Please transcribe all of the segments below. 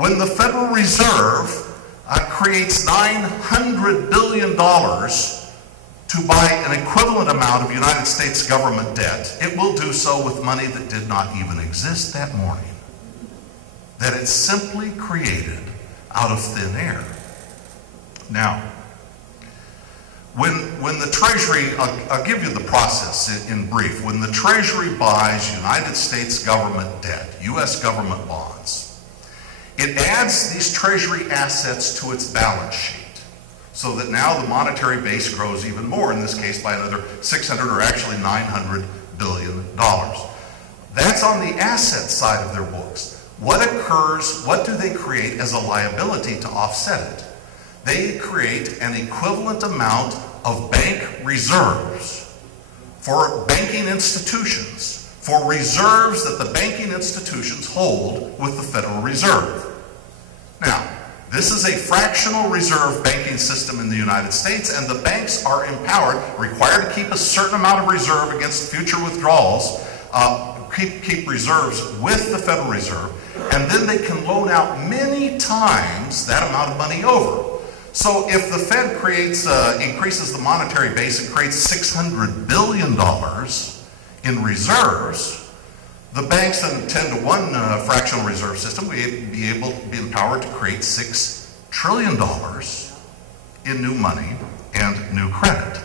when the Federal Reserve creates $900 billion to buy an equivalent amount of United States government debt, it will do so with money that did not even exist that morning, that it simply created out of thin air. Now, when the Treasury, I'll give you the process in brief. When the Treasury buys United States government debt, U.S. government bonds, it adds these Treasury assets to its balance sheet, so that now the monetary base grows even more, in this case by another $600 or actually $900 billion. That's on the asset side of their books. What occurs, what do they create as a liability to offset it? They create an equivalent amount of bank reserves for banking institutions, for reserves that the banking institutions hold with the Federal Reserve. Now, this is a fractional reserve banking system in the United States, and the banks are empowered, required to keep a certain amount of reserve against future withdrawals, keep reserves with the Federal Reserve, and then they can loan out many times that amount of money over. So if the Fed increases the monetary base and creates $600 billion in reserves, the banks in a 10-to-1 fractional reserve system will be empowered to create $6 trillion in new money and new credit.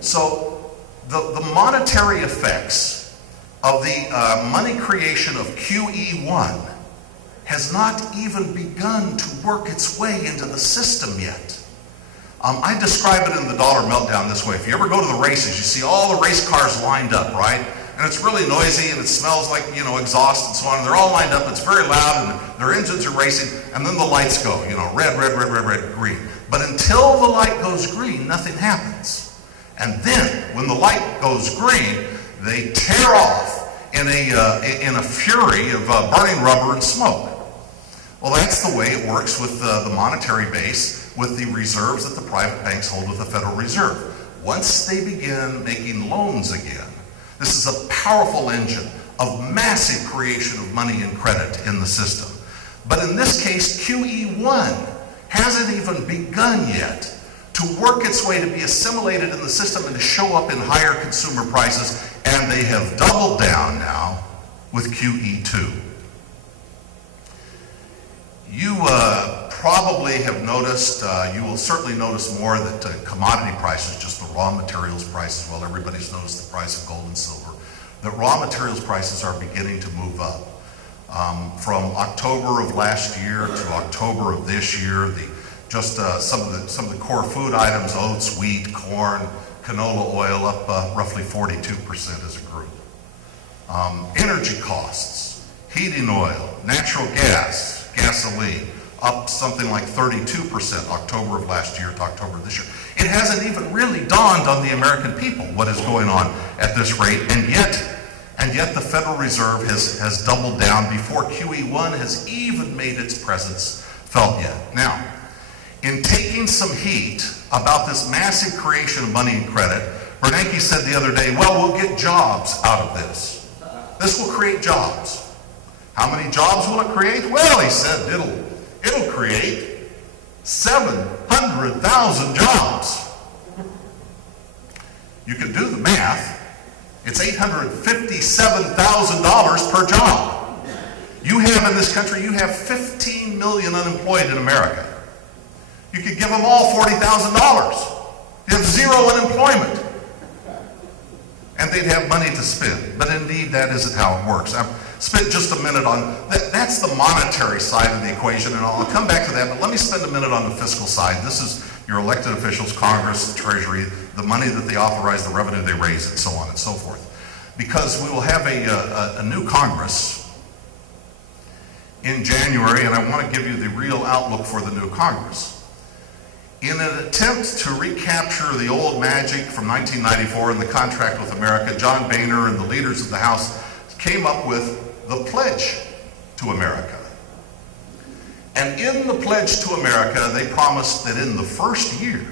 So the monetary effects of the money creation of QE1 has not even begun to work its way into the system yet. I describe it in the Dollar Meltdown this way. If you ever go to the races, you see all the race cars lined up, right? And it's really noisy and it smells like, exhaust and so on. And they're all lined up, it's very loud, and their engines are racing, and then the lights go, red, red, red, red, red, green. But until the light goes green, nothing happens. And then, when the light goes green, they tear off in a fury of burning rubber and smoke. Well, that's the way it works with the monetary base, with the reserves that the private banks hold with the Federal Reserve. Once they begin making loans again, this is a powerful engine of massive creation of money and credit in the system. But in this case, QE1 hasn't even begun yet to work its way to be assimilated in the system and to show up in higher consumer prices, and they have doubled down now with QE2. You probably have noticed, you will certainly notice more that commodity prices, just the raw materials prices, well, everybody's noticed the price of gold and silver, that raw materials prices are beginning to move up. From October of last year to October of this year, some of the core food items, oats, wheat, corn, canola oil, up roughly 42% as a group. Energy costs, heating oil, natural gas, gasoline, up something like 32% October of last year to October of this year. It hasn't even really dawned on the American people what is going on at this rate, and yet the Federal Reserve has doubled down before QE1 has even made its presence felt yet. Now, in taking some heat about this massive creation of money and credit, Bernanke said the other day, well, we'll get jobs out of this. This will create jobs. How many jobs will it create? Well, he said it'll create 700,000 jobs. You can do the math. It's $857,000 per job. You have in this country, you have 15 million unemployed in America. You could give them all $40,000. You have zero unemployment. And they'd have money to spend. But indeed, that isn't how it works. I've spent just a minute on that. That's the monetary side of the equation, and I'll come back to that, but let me spend a minute on the fiscal side. This is your elected officials, Congress, the Treasury, the money that they authorize, the revenue they raise, and so on and so forth. Because we will have a new Congress in January, and I want to give you the real outlook for the new Congress. In an attempt to recapture the old magic from 1994 and the contract with America, John Boehner and the leaders of the House came up with the Pledge to America. And in the Pledge to America, they promised that in the first year,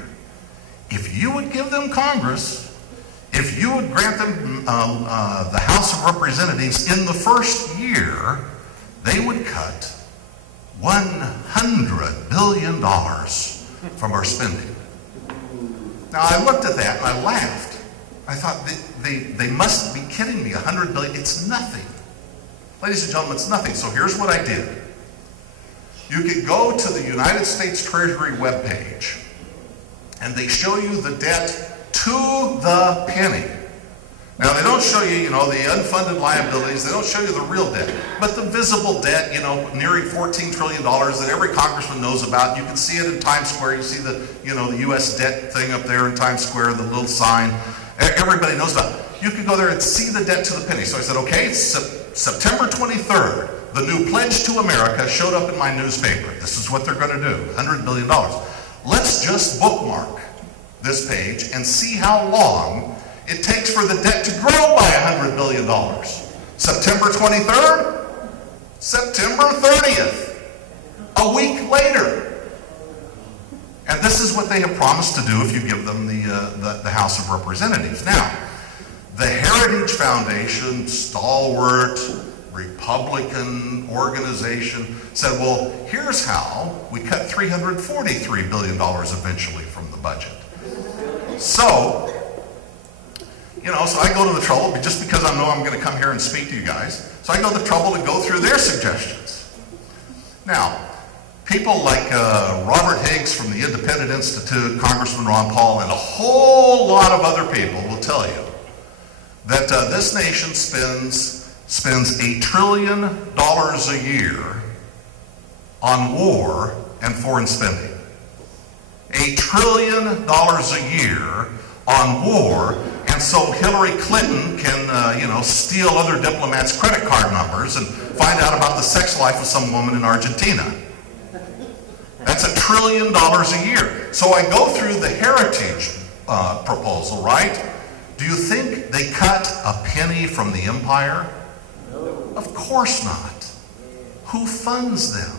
if you would give them Congress, if you would grant them the House of Representatives in the first year, they would cut $100 billion from our spending. Now, I looked at that and I laughed. I thought, they must be kidding me. $100 billion, it's nothing. Ladies and gentlemen, it's nothing. So here's what I did. You could go to the United States Treasury webpage, and they show you the debt to the penny. Now, they don't show you, the unfunded liabilities. They don't show you the real debt. But the visible debt, nearing $14 trillion that every congressman knows about. You can see it in Times Square. You see the U.S. debt thing up there in Times Square, the little sign. Everybody knows about it. You could go there and see the debt to the penny. So I said, okay, September 23rd, the new Pledge to America showed up in my newspaper. This is what they're going to do, $100 billion. Let's just bookmark this page and see how long it takes for the debt to grow by $100 billion. September 23rd, September 30th, a week later. And this is what they have promised to do if you give them the House of Representatives. Now, the Heritage Foundation, stalwart Republican organization, said, well, here's how we cut $343 billion eventually from the budget. So, so I go to the trouble, just because I know I'm going to come here and speak to you guys, so I go to the trouble to go through their suggestions. Now, people like Robert Higgs from the Independent Institute, Congressman Ron Paul, and a whole lot of other people will tell you that this nation spends $1 trillion a year on war and foreign spending. $1 trillion a year on war, and so Hillary Clinton can, steal other diplomats' credit card numbers and find out about the sex life of some woman in Argentina. That's $1 trillion a year. So I go through the Heritage proposal, right? Do you think they cut a penny from the empire? No. Of course not. Who funds them?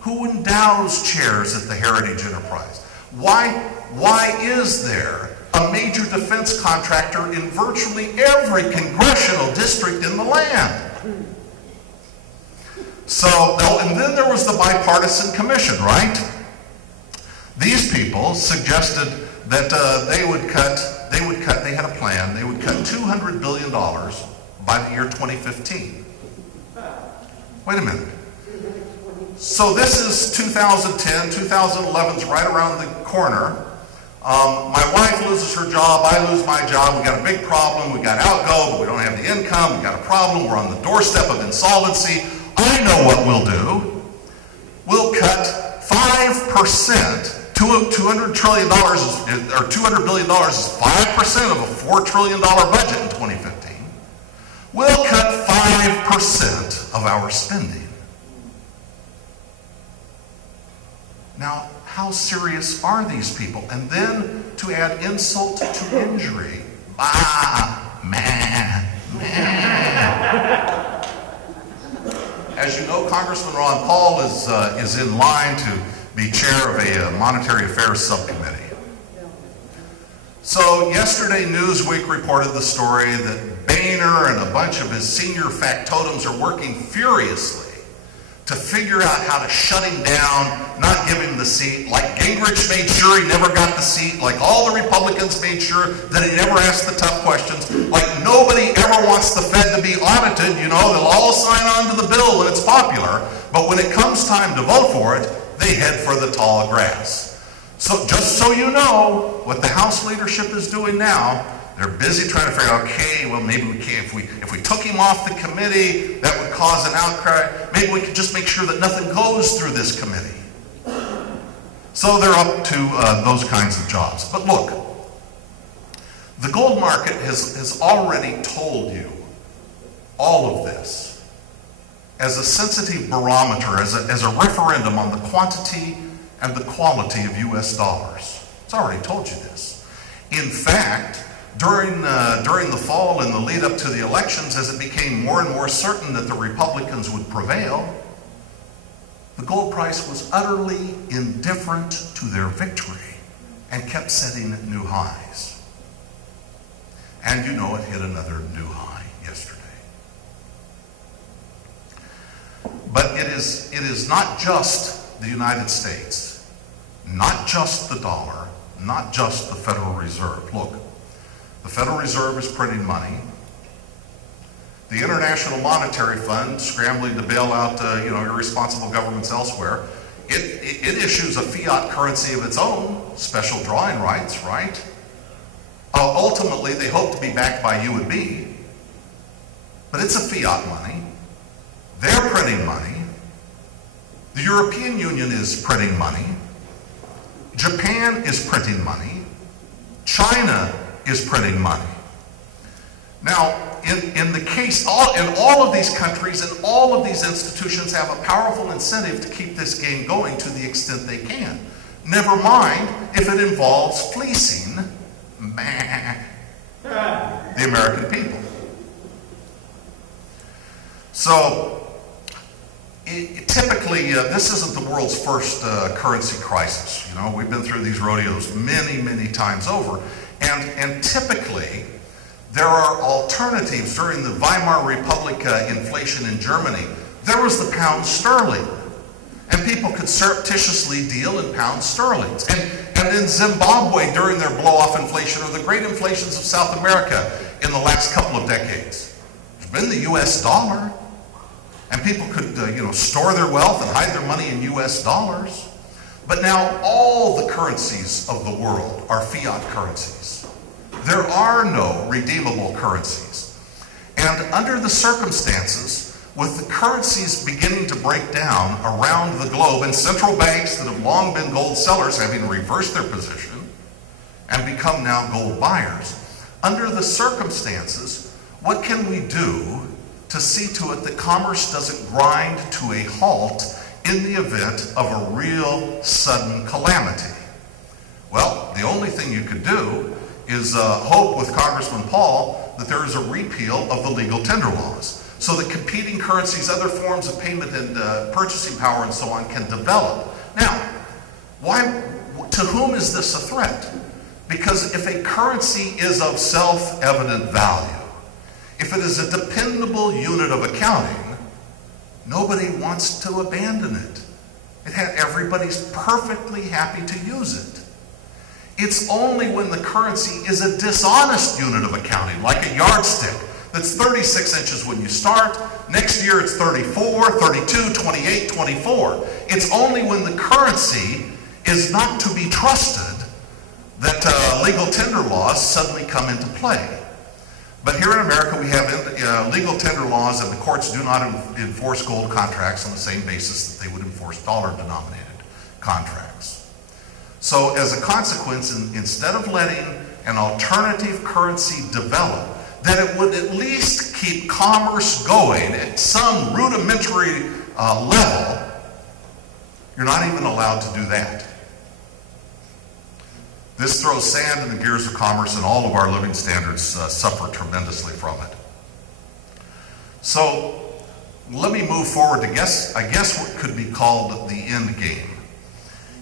Who endows chairs at the Heritage Enterprise? Why is there a major defense contractor in virtually every congressional district in the land? So, and then there was the bipartisan commission, right? These people suggested that they had a plan, they would cut $200 billion by the year 2015. Wait a minute. So this is 2010, 2011's right around the corner. My wife loses her job, I lose my job, we got a big problem, we got outgo, but we don't have the income, we got a problem, we're on the doorstep of insolvency. I know what we'll do. We'll cut 5%. $200 trillion or $200 billion is 5% of a $4 trillion budget in 2015. We'll cut 5% of our spending. Now, how serious are these people? And then to add insult to injury, As you know, Congressman Ron Paul is in line to be chair of a monetary affairs subcommittee. So yesterday Newsweek reported the story that Boehner and a bunch of his senior factotums are working furiously to figure out how to shut him down, not give him the seat, like Gingrich made sure he never got the seat, like all the Republicans made sure that he never asked the tough questions, like nobody ever wants the Fed to be audited, they'll all sign on to the bill when it's popular, but when it comes time to vote for it, they head for the tall grass. So just so you know, what the House leadership is doing now, they're busy trying to figure out, okay, well maybe we can't, if we took him off the committee, that would cause an outcry. Maybe we could just make sure that nothing goes through this committee. So they're up to those kinds of jobs. But look, the gold market has already told you all of this as a sensitive barometer, as a referendum on the quantity and the quality of U.S. dollars. It's already told you this. In fact, during the fall and the lead up to the elections, as it became more and more certain that the Republicans would prevail, the gold price was utterly indifferent to their victory and kept setting new highs. And it hit another new high yesterday. is not just the United States, not just the dollar, not just the Federal Reserve. Look, the Federal Reserve is printing money. The International Monetary Fund, scrambling to bail out irresponsible governments elsewhere, it issues a fiat currency of its own, special drawing rights, right? Ultimately, they hope to be backed by you and me, but it's a fiat money. They're printing money. The European Union is printing money. Japan is printing money. China is printing money. Now, in the case, in all of these countries and all of these institutions have a powerful incentive to keep this game going to the extent they can. Never mind if it involves fleecing the American people. So, typically, this isn't the world's first currency crisis. You know, we've been through these rodeos many, many times over, and typically, there are alternatives. During the Weimar Republic inflation in Germany, there was the pound sterling. And people could surreptitiously deal in pound sterlings. And in Zimbabwe, during their blow-off inflation, or the great inflations of South America in the last couple of decades, there's been the U.S. dollar. And people could store their wealth and hide their money in U.S. dollars. But now all the currencies of the world are fiat currencies. There are no redeemable currencies. And under the circumstances, with the currencies beginning to break down around the globe, and central banks that have long been gold sellers having reversed their position and become now gold buyers, under the circumstances, what can we do to see to it that commerce doesn't grind to a halt in the event of a real sudden calamity? Well, the only thing you could do is hope with Congressman Paul that there is a repeal of the legal tender laws so that competing currencies, other forms of payment and purchasing power and so on can develop. Now, to whom is this a threat? Because if a currency is of self-evident value, if it is a dependable unit of accounting, nobody wants to abandon it. Everybody's perfectly happy to use it. It's only when the currency is a dishonest unit of accounting, like a yardstick, that's 36 inches when you start, next year it's 34, 32, 28, 24. It's only when the currency is not to be trusted that legal tender laws suddenly come into play. But here in America we have legal tender laws, and the courts do not enforce gold contracts on the same basis that they would enforce dollar-denominated contracts. So as a consequence, instead of letting an alternative currency develop, that it would at least keep commerce going at some rudimentary level, you're not even allowed to do that. This throws sand in the gears of commerce, and all of our living standards suffer tremendously from it. So let me move forward to I guess what could be called the end game.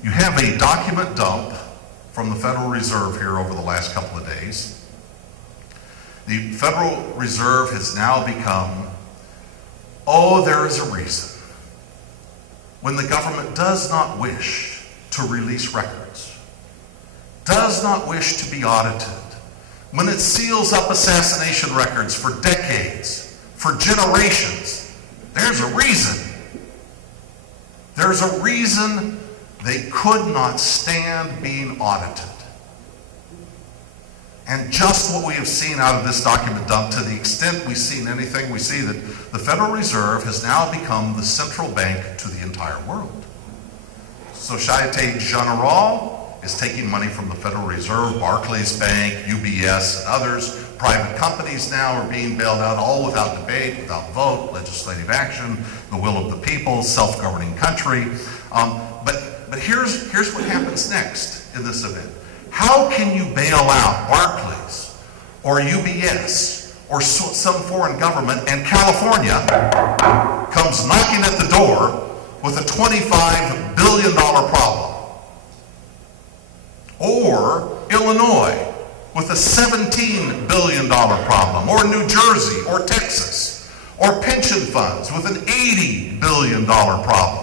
You have a document dump from the Federal Reserve here over the last couple of days. The Federal Reserve has now become, there is a reason. When the government does not wish to release records, does not wish to be audited, when it seals up assassination records for decades, for generations, there's a reason. There's a reason they could not stand being audited. And just what we have seen out of this document dump, to the extent we've seen anything, we see that the Federal Reserve has now become the central bank to the entire world. Société Générale is taking money from the Federal Reserve, Barclays Bank, UBS, and others. Private companies now are being bailed out, all without debate, without vote, legislative action, the will of the people, self-governing country. But here's what happens next in this event. How can you bail out Barclays or UBS or some foreign government, and California comes knocking at the door with a $25 billion problem? Or Illinois with a $17 billion problem, or New Jersey, or Texas, Or pension funds with an $80 billion problem.